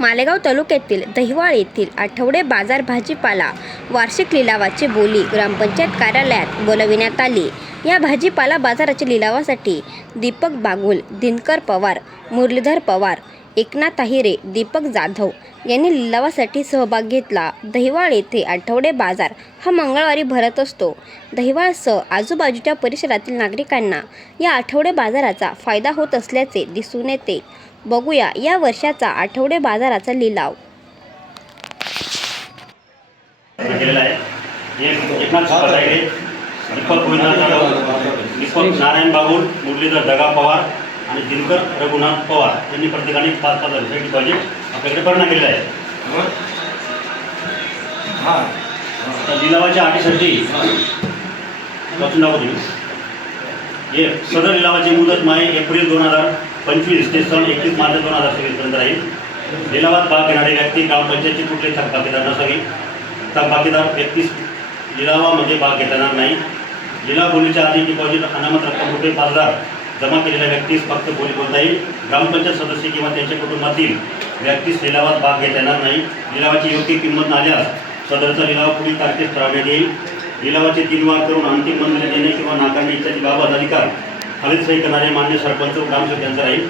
मालेगाव तालुक्यातील दहिवाळ येथील आठवडे बाजार भाजीपाला वार्षिक लिलावाची बोली ग्रामपंचायत कार्यालयात बोलविण्यात आली. या भाजीपाला बाजाराच्या लिलावासाठी दीपक बागुल दिनकर पवार मुरलीधर पवार एकनाथ ताहिरे दीपक जाधव यांनी लिलावासाठी सहभाग घेतला. दहिवाळ येथे आठवडे बाजार हा मंगळवारी भरत असतो. दहिवाळसह आजूबाजूच्या परिसरातील नागरिकांना या आठवडे बाजाराचा फायदा होत असल्याचे दिसून येते. बघूया या वर्षाचा आठवडे बाजाराचा लिलाव. आहे. नारायण बागुल मुरलीधर दगा पवार आणि दिनकर रघुनाथ पवार यांनी प्रत्येकाने पाच पाच हजार डिपॉझिट आपल्याकडे भरणा केलेला आहे. लिलावाच्या अटीसाठी वाचून दाखवतो सदर लिलावाची मुदत माय एप्रिल दोन हजार पंचवीस ते सन एकतीस मार्च दोन हजार सव्वीसपर्यंत राहील. लिलावात भाग घेणारे व्यक्ती ग्रामपंचायतची कुठली थकबाकीदार नसावी? थकबाकीदार व्यक्तीस लिलावामध्ये म्हणजे भाग घेता येणार नाही. लिलाव बोलीच्या आधी डिपॉझिट अनामत रक्कम रुपये पाच हजार जमा केलेल्या व्यक्तीस फक्त बोली बोलता येईल. ग्रामपंचायत सदस्य किंवा त्यांच्या कुटुंबातील व्यक्तीस लिलावात भाग घेता येणार नाही. लिलावाची योग्य किंमत नाल्यास सदरचा लिलाव पुढील तारखेस ठरवण्यात येईल. लिलावाचे तीन वार करून अंतिम मंजुरी देणे किंवा नाकारणे इत्यादी बाबत अधिकार खालीद सही करणारे मान्य सरपंच व ग्रामसेवक यांचा राहील.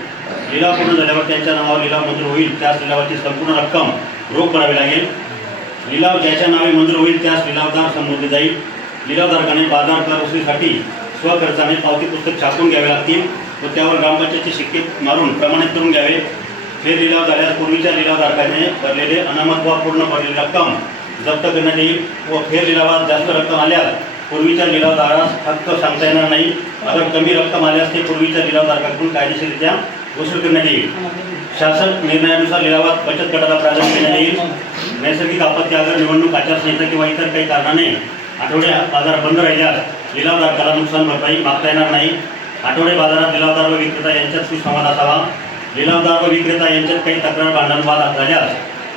लिलाव पूर्ण झाल्यावर त्यांच्या नावावर लिलाव मंजूर होईल. त्यास लिलावाची संपूर्ण रक्कम रोख करावी लागेल. लिलाव ज्याच्या नावे मंजूर होईल त्यास लिलावदार संबोधले जाईल. लिलावधारकाने बाजार कर वसुलीसाठी स्वखर्चाने पावती पुस्तक छापून घ्यावे लागतील व त्यावर ग्रामपंचायतचे शिक्के मारून प्रमाणित करून घ्यावे. फेर लिलाव झाल्यास पूर्वीच्या लिलावधारकाने भरलेले अनामत व पूर्ण भरलेली रक्कम जप्त करण्यात येईल व फेर लिलावात जास्त रक्कम आल्यास पूर्वीच्या लिलावदारास हक्क सांगता येणार नाही. अगर कमी रक्कम आल्यास ते पूर्वीच्या लिलावधारकाकडून कायदेशीररित्या वसूल करण्यात येईल. शासन निर्णयानुसार लिलावात बचत गटाला प्राधान्य देण्यात येईल. नैसर्गिक आपत्ती अगर निवडणूक आचारसंहिता किंवा इतर काही कारणाने आठवडे बाजार बंद राहिल्यास लिलावधारकाला नुकसान भरपाई मागता येणार नाही. आठवडे बाजारात लिलावदार व विक्रेता यांच्यात सुसंवाद असावा. लिलावदार व विक्रेता यांच्यात काही तक्रार भांडण वाद झाल्यास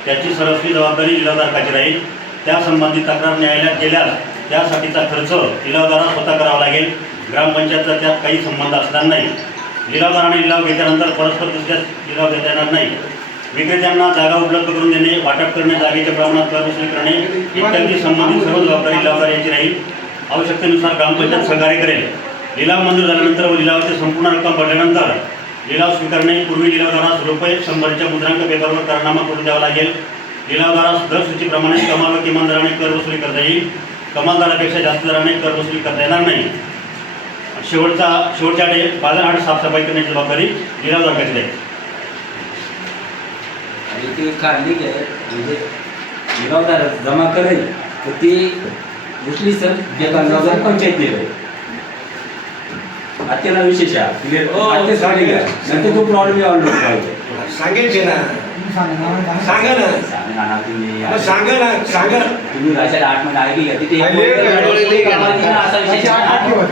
त्याची सरस्वी जबाबदारी लिलावधारकाची राहील. त्यासंबंधी तक्रार न्यायालयात गेल्यास त्यासाठीचा खर्च लिलावदाराला स्वतः करावा लागेल. ग्रामपंचायतचा त्यात काही संबंध असणार नाही. लिलावदाराने लिलाव घेतल्यानंतर परस्पर दुसऱ्यास लिलाव देता येणार नाही. विक्रेत्यांना जागा उपलब्ध करून देणे वाटप करणे जागेच्या प्रमाणात कर वसूल करणे इत्यादी संबंधित सर्व जबाबदारी लिलावदार यांची राहील. आवश्यकतेनुसार ग्रामपंचायत सहकार्य करेल. लिलाव मंजूर झाल्यानंतर व लिलावाची संपूर्ण रक्कम भरल्यानंतर लिलाव स्वीकारणे पूर्वी लिलावदारास रुपये शंभरच्या मुद्रांक पेपरवर करनामा करून द्यावा लागेल. लिलावदारास दर सूचीप्रमाणे कमाल व किमान दराने कर वसुली करता येईल. कमाल दरापेक्षा जास्त दराने कर वसुली करता येणार नाही. शेवटचा शेवटच्या डे बाजार आठ साफसफाई करण्याची जबाबदारी लिलावदाराची आहे. आणि ते काढली काय म्हणजे निरावदार जमा करेल तर ती दुसरी सर बेकार पंचायत दिलं आत्याला विशेष आहे. सांगली. काय नंतर तो प्रॉब्लेम यावा पाहिजे सांगायचे ना. सांगा ना. सांगा ना सांगा ना. सांगा. तुम्ही राशाला आठ ऐकली का तिथे. असा विषय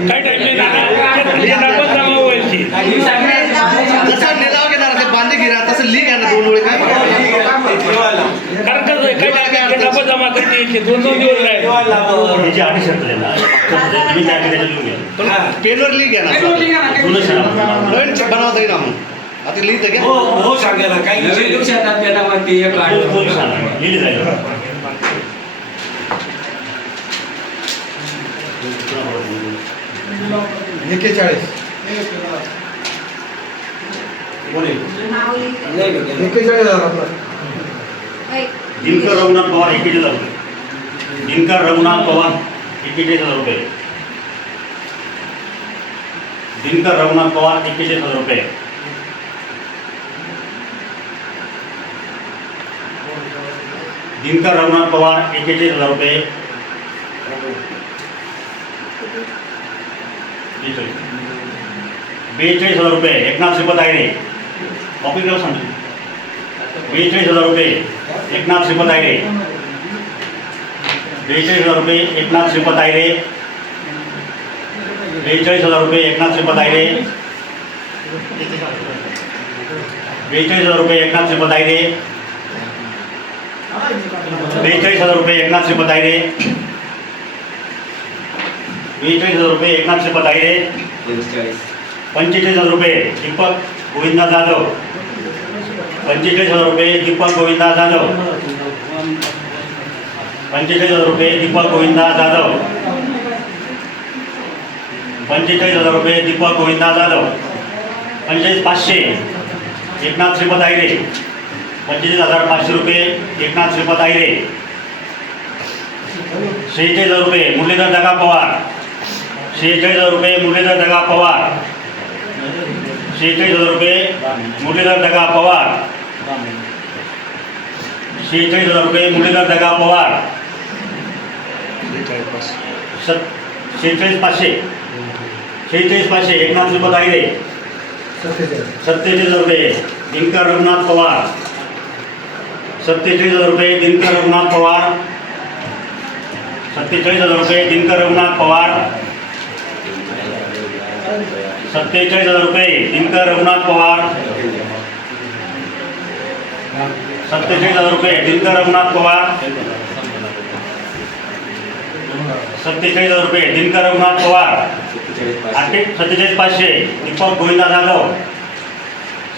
काय टाकले तुम्ही. जसं घेणार बांधे घेणार तसं लिग आहे ना दोन वेळे काय ठेवायला. कारण कसं आहे, काय टाकले डबा जमा करते दोन दोन दिवस राहिले. त्या लिहून हा. टेलर लिग आहे ना? जुनं बनवता येईल आम्ही. आता लिहित घ्या हो हो सांगा ना काही नवीन विषय दिवशी आता त्याला म्हणते एक आठ सांगा. लिहिली जाईल. एकेचाळीस. एकेचाळीस हजार आपला. दिनकर रघुनाथ पवार एकेचाळीस हजार रुपये. दिनकर रघुनाथ पवार एकेचाळीस हजार रुपये. दिनकर रघुनाथ पवार एकेचाळीस हजार रुपये. दिनकर रघुनाथ पवार एकेचाळीस हजार रुपये. बेचाळीस हजार रुपये. एकनाथ श्रीपद आयरे कॉपी केलं सांगतो. बेचाळीस हजार रुपये. एकनाथ श्रीपद आयरे बेचाळीस हजार रुपये. एकनाथ श्रीपद आयरे बेचाळीस हजार रुपये. एकनाथ श्रीपद आयरे बेचाळीस हजार रुपये. एकनाथ श्रीपद आयरे बेचाळीस हजार रुपये. एकनाथ श्रीपद आयरे बेचाळीस हजार रुपये एकनाथ श्रीपत आयरे पंचेचाळीस. हजार रुपये दीपक गोविंदा जाधव. पंचेचाळीस हजार रुपये दीपक गोविंदा जाधव. पंचेचाळीस हजार रुपये दीपक गोविंदा जाधव. पंचेचाळीस हजार रुपये दीपक गोविंदा जाधव. पंचेचाळीस पाचशे एकनाथ श्रीपद आयरे पंचेचाळीस हजार पाचशे रुपये एकनाथ श्रीपद आयरे शेहेचाळीस हजार रुपये मुरलीधर दगा पवार. शेहेचाळीस हजार रुपये मुरलीधर दगा पवार. शेहेचाळीस हजार रुपये मुरलीधर दगा पवार. शेहेचाळीस हजार रुपये मुरलीधर दगा पवार. सत शेहेचाळीस पाचशे. शेहेचाळीस पाचशे एकनाथ श्रीपद आयरे सत्तेचाळीस सत्तेचाळीस हजार रुपये दिनकर रघुनाथ पवार. सत्तेचाळीस हजार रुपये दिनकर रघुनाथ पवार. सत्तेचाळीस हजार रुपये दिनकर रघुनाथ पवार. सत्तेचाळीस हजार रुपये. दिनकर रघुनाथ पवार. सत्तेचाळीस हजार रुपये. दिनकर रघुनाथ पवार. सत्तेचाळीस हजार रुपये. दिनकर रघुनाथ पवार. आठे सत्तेचाळीस पाचशे. दीपक गोविंदा जाधव.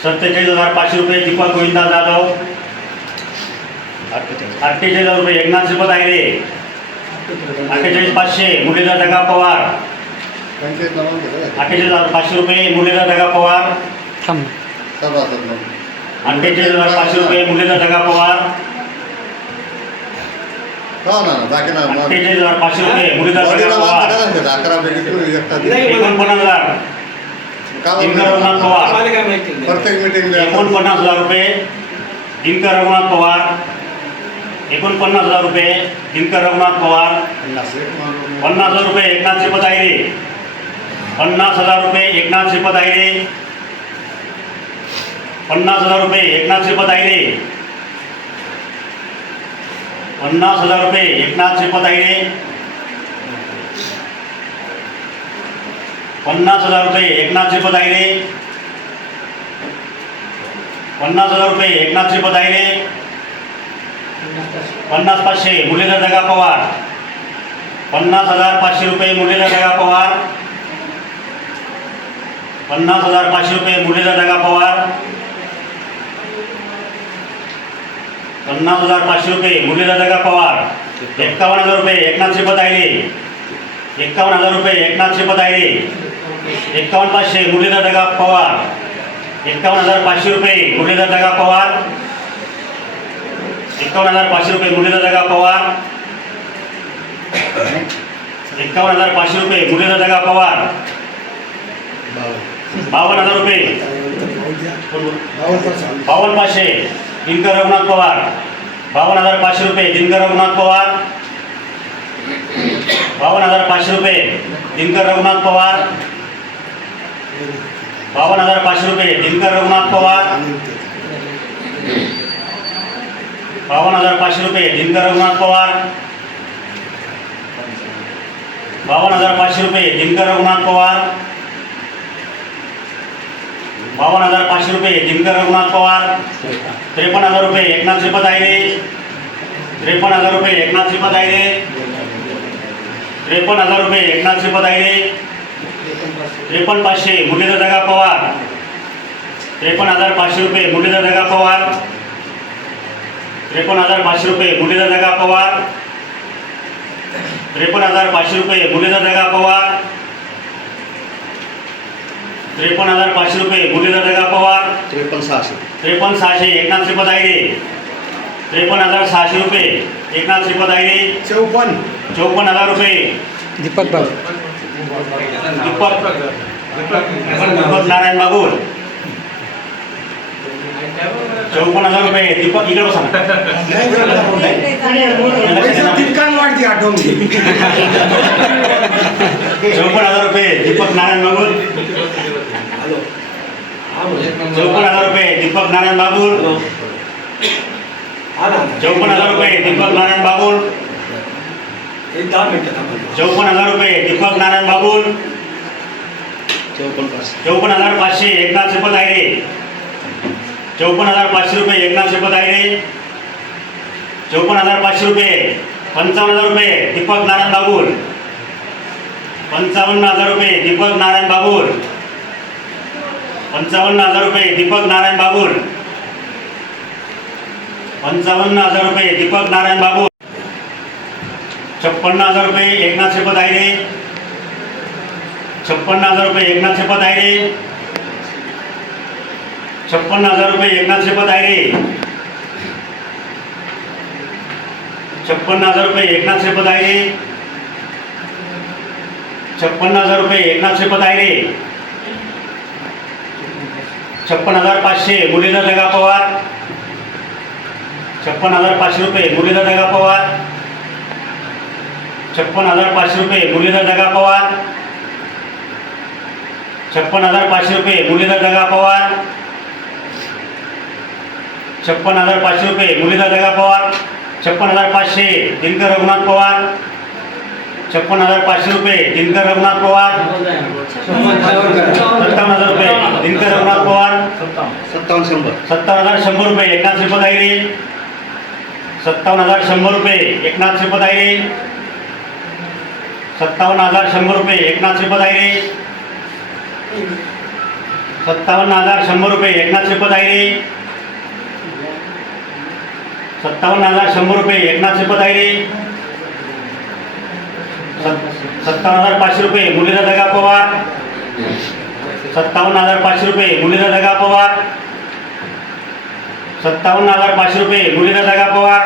सत्तेचाळीस हजार पाचशे रुपये. दीपक गोविंदा जाधव. अठ्ठेचाळीस हजार रुपये. एकनाथ श्रीपद आयरे अठ्ठेचाळीस पाचशे. मुरलीधर दगा पवार. अठ्ठेचाळीस हजार पाचशे रुपये मुरलीधर दगा पवार. अठ्ठेचाळीस हजार पाचशे रुपये मुरलीधर दगा पवार. अठ्ठेचाळीस हजार पाचशे रुपये मुरलीधर दगा पवार. एकोणपन्नास हजार. दिनकर रघुनाथ पवार. एकोणपन्नास हजार रुपये दिनकर रघुनाथ पवार. एकोणपन्नास हजार रुपये दिनकर रघुनाथ पवार. पन्नास हजार रुपये एकनाथ श्रीपद आयरे पन्नास हजार रुपये एकनाथ श्रीपद आयरे पन्नास हजार रुपये एकनाथ श्रीपद आयरे पन्नास हजार रुपये एकनाथ श्रीपद आयरे पन्नास हजार रुपये एकनाथ श्रीपद आयरे पन्नास हजार रुपये एकनाथ श्रीपद आयरे पन्नास पाचशे मुरलीधर दगा पवार. पन्नास हजार पाचशे रुपये मुरलीधर दगा पवार. पन्नास हजार पाचशे रुपये मुरलीधर दगा पवार. पन्नास हजार पाचशे रुपये मुरलीधर दगा पवार. एक्कावन्न हजार रुपये एकनाथ श्रीपद आहे एक्कावन्न हजार रुपये एकनाथ श्रीपद आहे एक्कावन्न पाचशे मुरलीधर दगा पवार. एक्कावन्न हजार पाचशे रुपये मुरलीधर दगा पवार. एक्कावन्न हजार पाचशे रुपये मुरलीधर दगा पवार. एक्कावन्न हजार पाचशे रुपये मुरलीधर दगा पवार. बावन्न हजार रुपये. बावन्न पाचशे. दिनकर रघुनाथ पवार. बावन्न हजार पाचशे रुपये. दिनकर रघुनाथ पवार. बावन्न हजार पाचशे रुपये. दिनकर रघुनाथ पवार. बावन्न हजार पाचशे रुपये. दिनकर रघुनाथ पवार. बावन्न हजार पाचशे रुपये. दिनकर रघुनाथ पवार. बावन्न हजार पाचशे रुपये. दिनकर रघुनाथ पवार. बावन्न हजार पाचशे रुपये. दिनकर रघुनाथ पवार त्रेपन्न हजार रुपये. एकनाथ श्रीपद आयरे त्रेपन्न हजार रुपये. एकनाथ श्रीपद आयरे त्रेपन्न हजार रुपये. एकनाथ श्रीपद आयरे त्रेपन्न पाचशे. मुरलीधर दगा पवार. त्रेपन्न हजार पाचशे रुपये. मुरलीधर दगा पवार. त्रेपन्न हजार पाचशे रुपये. मुरलीधर दगा पवार. त्रेपन्न हजार पाचशे रुपये. मुरलीधर दगा पवार. त्रेपन्न हजार पाचशे रुपये. मुरलीधर दगा पवार? त्रेपन्न सहाशे. त्रेपन्न सहाशे. एकनाथ श्रीपद आयरे त्रेपन्न हजार सहाशे रुपये. एकनाथ श्रीपद आयरे चौपन्न. चौपन्न हजार रुपये. दीपक बाबू. दीपक. दीपक नारायण बागुल. चौपन्न हजार रुपये. दीपक इकडे बसा ना. पैसा तितकाच वाढते आठवण. चौपन्न हजार रुपये. दीपक नारायण बागुल. चौपन्न हजार रुपये दीपक नारायण बाबूल. चौपन्न हजार रुपये दीपक नारायण बाबूल. चौपन्न हजार रुपये दीपक नारायण बाबूल. चौपन्न हजार पाचशे एकनाथ आहे रे चौपन्न हजार पाचशे रुपये एकनाथ आहे रे चौपन्न हजार पाचशे रुपये पंचावन्न हजार रुपये दीपक नारायण बाबूल. पंचावन्न हजार रुपये दीपक नारायण बाबूल. पंचावन्न हजार रुपये दीपक नारायण बागुल पंचावन्न हजार रुपये दीपक नारायण बाबू छप्पन्न हजार रुपये एकनाथ श्रीपत आयरे छप्पन्न हजार रुपये एकनाथ श्रीपत आयरे छप्पन्न हजार रुपये एकनाथ श्रीपत आयरे छप्पन्न हजार रुपये एकनाथ श्रीपत आयरे छप्पन्न हजार रुपये एकनाथ श्रीपत आयरे छप्पन हजार पाचशे मुरलीधर दगा पवार. छप्पन हजार पाचशे रुपये मुरलीधर दगा पवार. छप्पन हजार पाचशे रुपये मुरलीधर दगा पवार. छप्पन हजार पाचशे रुपये मुरलीधर दगा पवार. छप्पन हजार पाचशे रुपये मुरलीधर दगा पवार. छप्पन हजार पाचशे दिनकर रघुनाथ पवार. छप्पन हजार पाचशे रुपये दिनकर रघुनाथ पवार. सत्तावन्न हजार रुपये दिनकर रघुनाथ पवार. सत्तावन्न शंभर. सत्तावन्न हजार शंभर रुपये एकनाथ श्रीपद आयरे सत्तावन्न हजार शंभर रुपये एकनाथ श्रीपद आयरे सत्तावन्न हजार शंभर रुपये एकनाथ श्रीपद आयरे सत्तावन्न हजार शंभर रुपये एकनाथ श्रीपद आयरे सत्तावन्न हजार शंभर रुपये एकनाथ श्रीपद आयरे सत्तावन्न हजार पाचशे रुपये मुलीचा दगा पवार. सत्तावन्न हजार पाचशे रुपये मुलीचा दगा पवार. सत्तावन्न हजार पाचशे रुपये मुरलीधर दगा पवार.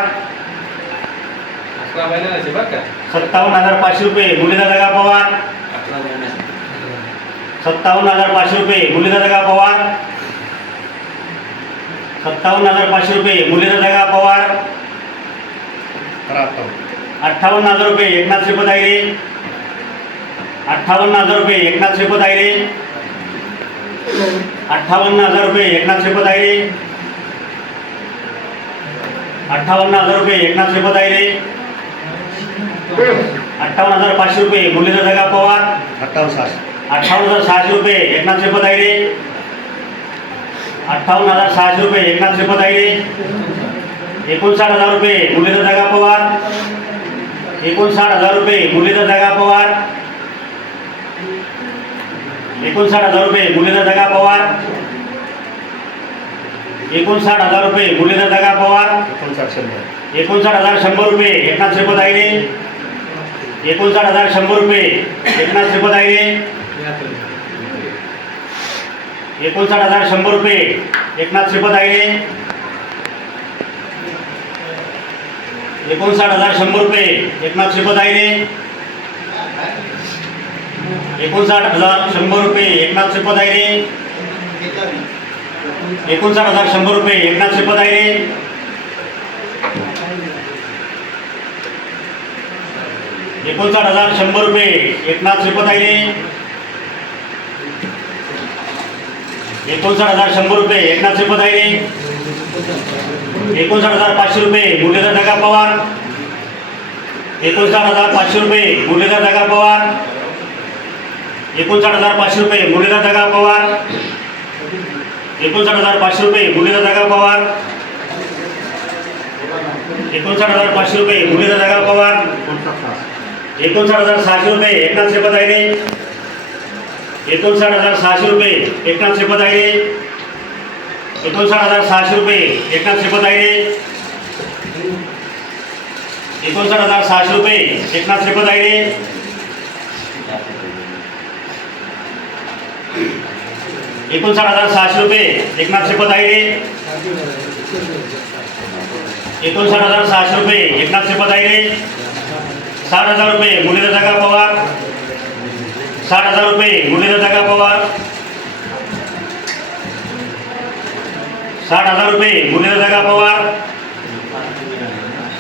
सत्तावन्न हजार पाचशे रुपये मुरलीधर दगा पवार. सत्तावन्न हजार पाचशे रुपये मुरलीधर दगा पवार. सत्तावन्न हजार पाचशे रुपये मुरलीधर दगा पवार. अठ्ठावन्न. हजार रुपये एकनाथ श्रीपद आयरे अठ्ठावन्न हजार रुपये एकनाथ श्रीपद आयरे अठ्ठावन्न हजार रुपये एकनाथ श्रीपद आयरे अठ्ठावन्न हजार रुपये एकनाथ श्रीपद आयरे अठ्ठावन्न हजार पाचशे रुपये मुरलीधर जगा पवार. अठ्ठावन्न सहाशे अठ्ठावन्न हजार सहाशे रुपये एकनाथ श्रीपद आयरे अठ्ठावन्न हजार सहाशे रुपये एकनाथ श्रीपद आयरे एकोणसाठ हजार रुपये मुरलीधर जगा पवार. एकोणसाठ हजार रुपये मुरलीधर जगा पवार. एकोणसाठ हजार रुपये मुरलीधर जगा पवार. एकोणसाठ हजार रुपये. मुरलीधर दगा पवार. एकोणसाठ शंभर. एकोणसाठ हजार शंभर रुपये. एकनाथ श्रीपद आयरे एकोणसाठ हजार शंभर रुपये. एकनाथ श्रीपद आयरे एकोणसाठ हजार शंभर रुपये. एकनाथ श्रीपद आयरे एकोणसाठ हजार शंभर रुपये. एकनाथ श्रीपद आयरे एकोणसाठ हजार शंभर रुपये. एकनाथ श्रीपद आयरे एकोणसाठ हजार शंभर रुपये. एकनाथ श्रीपद आहे एकोणसाठ हजार शंभर रुपये. एकनाथ श्रीपद आहे एकोणसाठ हजार शंभर रुपये. एकनाथ श्रीपद आहे एकोणसाठ हजार पाचशे रुपये. मुरलीधर दगा पवार. एकोणसाठ हजार पाचशे रुपये. मुरलीधर दगा पवार. एकोणसाठ हजार पाचशे रुपये. मुरलीधर दगा पवार. एकोणसाठ हजार पाचशे रुपये मुरलीधर दगा पवार. एकोणसाठ हजार पाचशे रुपये मुरलीधर जागा पवार. एकोणसाठ हजार सहाशे रुपये एकनाथ श्रीपद आहे एकोणसाठ हजार सहाशे रुपये एकनाथ श्रीपद आहे एकोणसाठ हजार सहाशे रुपये एकनाथ श्रीपद आहे एकोणसाठ हजार सहाशे रुपये एकनाथ श्रीपद आहे एकोणसाठ हजार सहाशे रुपये. एकनाथ श्रीपद आयडे एकोणसाठ हजार सहाशे रुपये. एकनाथ श्रीपद आयडे साठ हजार रुपये. मुरलीधर जागा पवार. साठ हजार रुपये. मुरलीधर जागा पवार. साठ हजार रुपये. मुरलीधर जागा पवार.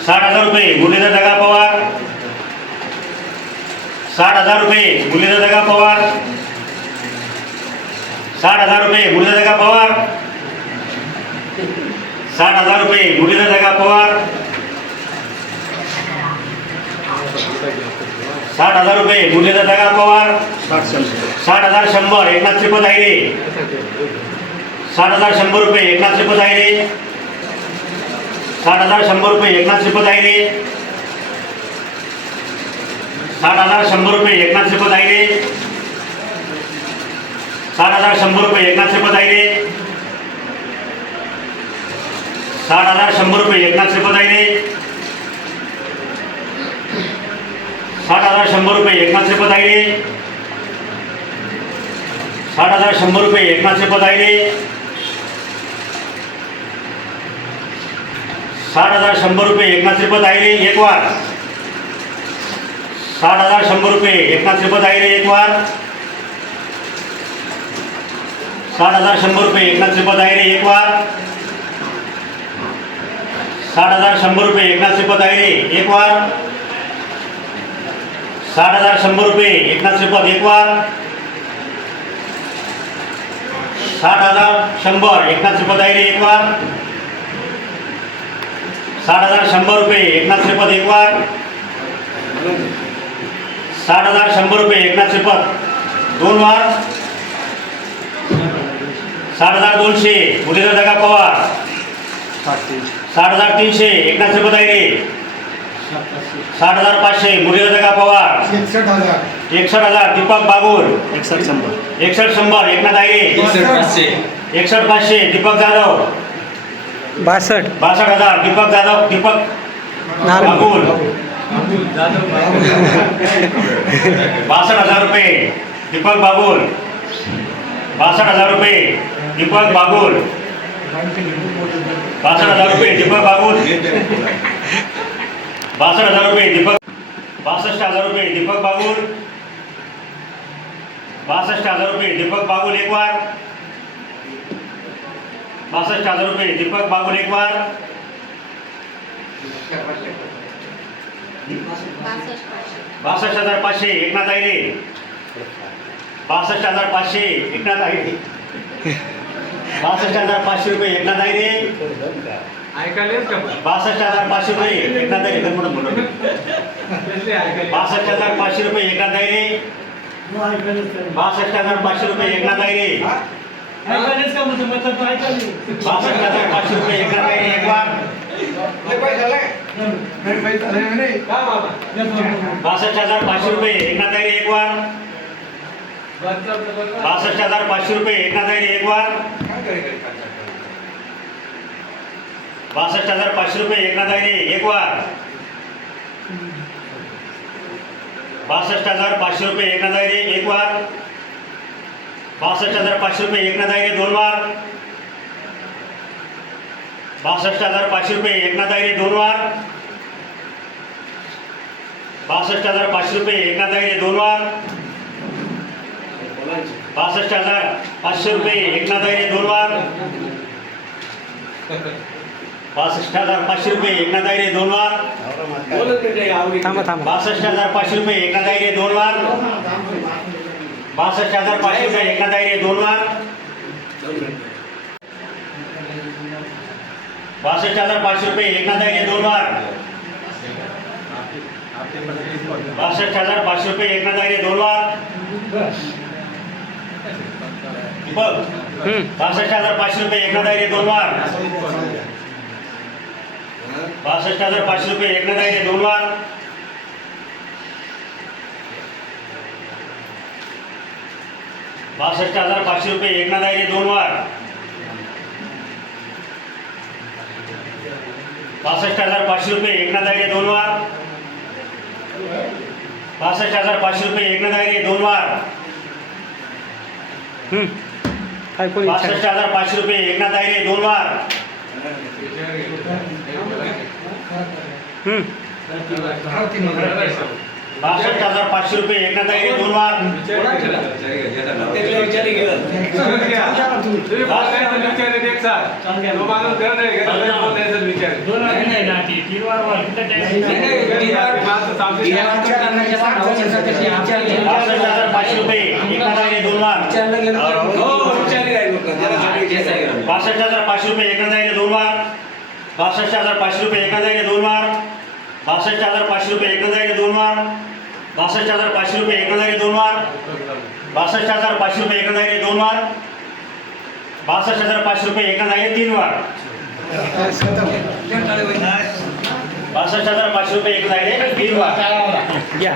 साठ हजार रुपये. मुरलीधर जागा पवार. साठ हजार रुपये. मुरलीधर जागा पवार. साठ हजार रुपये मुरलीधर दगा पवार? साठ हजार रुपये मुरलीधर दगा पवार? साठ हजार रुपये मुरलीधर दगा पवार? साठ हजार शंभर एकनाथ श्रीपद आयरे साठ हजार शंभर रुपये एकनाथ श्रीपद आयरे साठ हजार शंभर रुपये एकनाथ श्रीपद आयरे साठ हजार शंभर रुपये एकनाथ श्रीपद आयरे साठ हज़ार शंभर रुपये एकनाथ श्रीपद आयरे साठ हज़ार शंभर रुपये एकनाथ श्रीपद आयरे साठ हज़ार शंभर रुपये एकनाथ श्रीपद आयरे साठ हज़ार शंभर रुपये एकनाथ श्रीपद आयरे साठ हज़ार शंभर रुपये एकनाथ श्रीपद आयरे एक वार साठ हज़ार शंभर रुपये एकनाथ श्रीपद आयरे एक वार साठ हजार शंभर रुपये. एकनाथ श्रीपद आयरे एक वार. साठ हजार शंभर रुपये. एकनाथ श्रीपद आयरे एक वार. साठ हजार शंभर रुपये. एकनाथ श्रीपद एक वार. साठ हजार शंभर. एकनाथ श्रीपद आयरे एक वार. साठ हजार शंभर रुपये. एकनाथ श्रीपद एक वार. साठ हजार शंभर रुपये. एकनाथ श्रीपद दोन वार. साठ हजार दोनशे. मुरलीधर दगा पवार. साठ हजार तीनशे. एकनाथ आयरे साठ हजार पाचशे. मुरलीधर दगा पवार. एकसष्ट हजार. एकसष्ट हजार. दीपक बागुल. एकसष्ट शंभर. एकसष्ट शंभर. एकनाथ आयरे एकसष्ट पाचशे. दीपक जाधव. बासष्ट. बासष्ट हजार. दीपक जाधव. दीपक बागुल. बासष्ट हजार रुपये. दीपक बागुल. बासष्ट हजार रुपये. दीपक बागुल. बासष्ट हजार रुपये दीपक बागुल. बासष्ट हजार रुपये दीपक बासष्ट हजार रुपये दीपक बागुल. बासष्ट हजार रुपये दीपक बागुल एक वार. बासष्ट हजार रुपये दीपक बागुल एक वार. बासष्ट हजार पाचशे एकनाथ आयरे बासष्ट हजार पाचशे एकनाथ आयरे बासष्ट हजार पाचशे रुपये एकनाथ आयरे बासष्ट हजार पाचशे रुपये एकनाथ धर्मडं म्हणून बासष्ट हजार पाचशे रुपये एकनाथ आयरे बासष्ट हजार पाचशे रुपये एकनाथ आयरे बासष्ट हजार पाचशे रुपये एकनाथ आयरे एक वार बासष्ट हजार पाचशे रुपये एकनाथ आयरे एक वार बासष्ट हज़ार पाचशे रुपये एकनाथ आयरे एक वार. बासष्ट हज़ार पाचशे रुपये एकनाथ आयरे एक वार. बासष्ट हज़ार पाचशे रुपये एकनाथ आयरे एक वार. बासष्ट हज़ार पाचशे रुपये एकनाथ आयरे दोन वार. बासष्ट हज़ार पाचशे रुपये एकनाथ आयरे दोन वार. बासष्ट हज़ार पाचशे रुपये एकनाथ आयरे दोन वार. बासष्ट हज़ार पाचशे रुपये एकनाथ आयरे दोन वार. बासष्ट हज़ार पाचशे रुपये एकनाथ आयरे दोन वार. थांबा हज़ार पाचशे रुपये एकनाथ आयरे दोन वार. बासष्ट हज़ार पाचशे रुपये एकनाथ आयरे दोन वार. बासष्ट हज़ार पाचशे रुपये एकनाथ आयरे दोन वार. बासष्ट हज़ार पाचशे रुपये एकनाथ आयरे दोन वार. बघ. बासष्ट हजार पाचशे रुपये एकनाथ आयरे दोन वार. बासष्ट हजार पाचशे रुपये एकनाथ आयरे दोन वार. बासष्ट हजार पाचशे रुपये एकनाथ आयरे दोन वार. बासष्ट हजार पाचशे रुपये एकनाथ आयरे दोन वार. बासष्ट हजार पाचशे रुपये एकनाथ आयरे दोन वार. हम्म. काय कोणी विचार हजार पाचशे रुपये एकनाथ आयरे दोन वार. हम्म. बासष्ट हजार पाचशे रुपये एकनाथ आयरे दोन वार. बासष्ट हजार पाचशे रुपये एकनाथ आयरे दोन वार. बासष्ट हज़ार पाचशे रुपये एकनाथ आयरे दोन वार. बासष्ट हज़ार पाचशे रुपये एकनाथ आयरे दोन वार बासष्ट हज़ार पाचशे रुपये एकनाथ आयरे दोन वार. बासष्ट हज़ार पाचशे रुपये एकनाथ आयरे दोन वार बासष्ट हज़ार पाचशे रुपये एकनाथ आयरे दोन वार. बासष्ट हज़ार पाचशे रुपये एकनाथ आयरे तीन वार बासष्ट हज़ार पाचशे रुपये एकनाथ आयरे तीन वार. घ्या